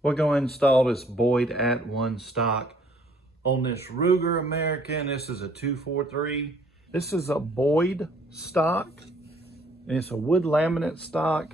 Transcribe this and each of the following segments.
We're going to install this Boyd at one stock on this Ruger American. This is a 243. This is a Boyd stock, and it's a wood laminate stock.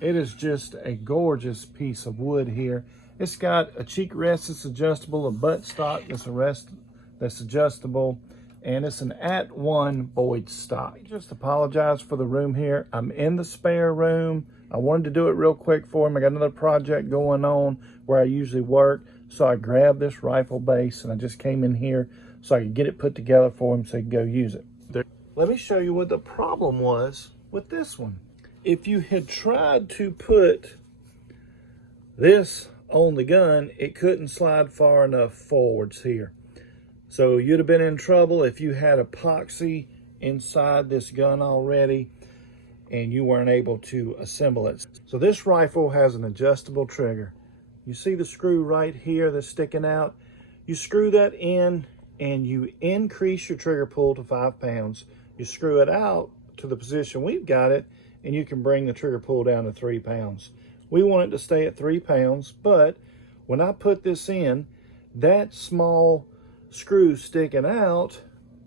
It is just a gorgeous piece of wood here. It's got a cheek rest that's adjustable, a butt stock that's adjustable, and it's an at one Boyd stock. I just apologize for the room here. I'm in the spare room. I wanted to do it real quick for him. I got another project going on where I usually work, so I grabbed this rifle base and I just came in here so I could get it put together for him so he could go use it. Let me show you what the problem was with this one. If you had tried to put this on the gun, it couldn't slide far enough forwards here. So you'd have been in trouble if you had epoxy inside this gun already and you weren't able to assemble it. So this rifle has an adjustable trigger. You see the screw right here that's sticking out? You screw that in and you increase your trigger pull to 5 pounds. You screw it out to the position we've got it, and you can bring the trigger pull down to 3 pounds. We want it to stay at 3 pounds, but when I put this in, that small screw sticking out,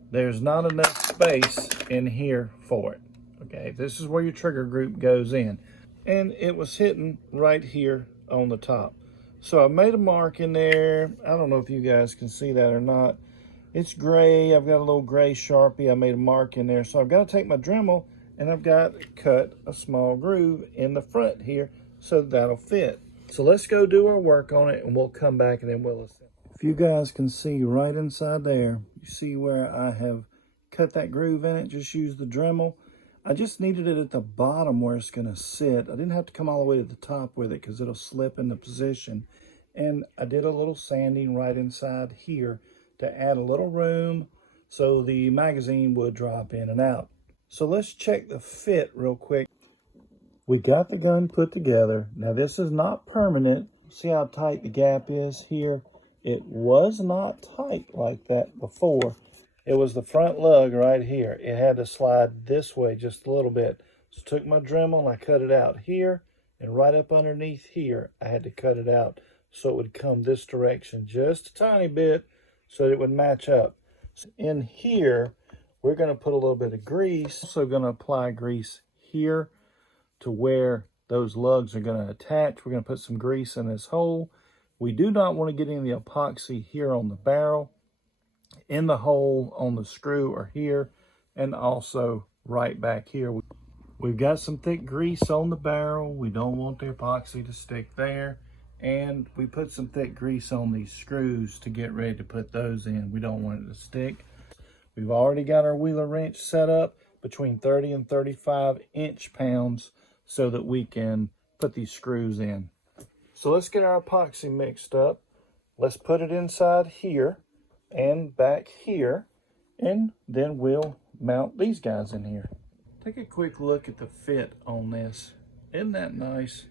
there's not enough space in here for it. Okay, this is where your trigger group goes in. And it was hitting right here on the top. So I made a mark in there. I don't know if you guys can see that or not. It's gray. I've got a little gray Sharpie. I made a mark in there. So I've got to take my Dremel and I've got to cut a small groove in the front here so that'll fit. So let's go do our work on it and we'll come back and then we'll assemble. If you guys can see right inside there, you see where I have cut that groove in it, just use the Dremel. I just needed it at the bottom where it's going to sit. I didn't have to come all the way to the top with it because it'll slip into position. And I did a little sanding right inside here to add a little room so the magazine would drop in and out. So let's check the fit real quick. We got the gun put together. Now this is not permanent. See how tight the gap is here? It was not tight like that before. It was the front lug right here. It had to slide this way just a little bit. So I took my Dremel and I cut it out here, and right up underneath here, I had to cut it out so it would come this direction just a tiny bit so that it would match up. So in here, we're gonna put a little bit of grease. Also gonna apply grease here to where those lugs are gonna attach. We're gonna put some grease in this hole. We do not want to get any of the epoxy here on the barrel, in the hole on the screw or here, and also right back here. We've got some thick grease on the barrel. We don't want the epoxy to stick there. And we put some thick grease on these screws to get ready to put those in. We don't want it to stick. We've already got our Wheeler wrench set up between 30 and 35 inch-pounds so that we can put these screws in. So let's get our epoxy mixed up. Let's put it inside here and back here, and then we'll mount these guys in here. Take a quick look at the fit on this. Isn't that nice?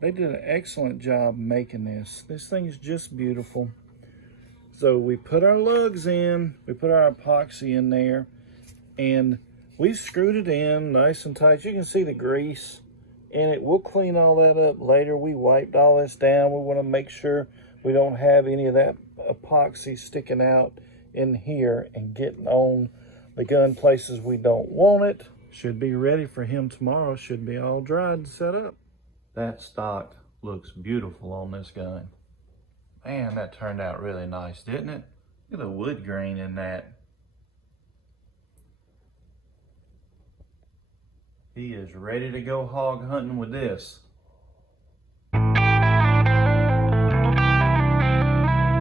They did an excellent job making this. This thing is just beautiful. So we put our lugs in, we put our epoxy in there, and we screwed it in nice and tight. You can see the grease in it. We'll clean all that up later. We wiped all this down. We want to make sure we don't have any of that epoxy sticking out in here and getting on the gun places we don't want it. Should be ready for him tomorrow. Should be all dried and set up. That stock looks beautiful on this gun. Man, that turned out really nice, didn't it? Look at the wood grain in that. He is ready to go hog hunting with this.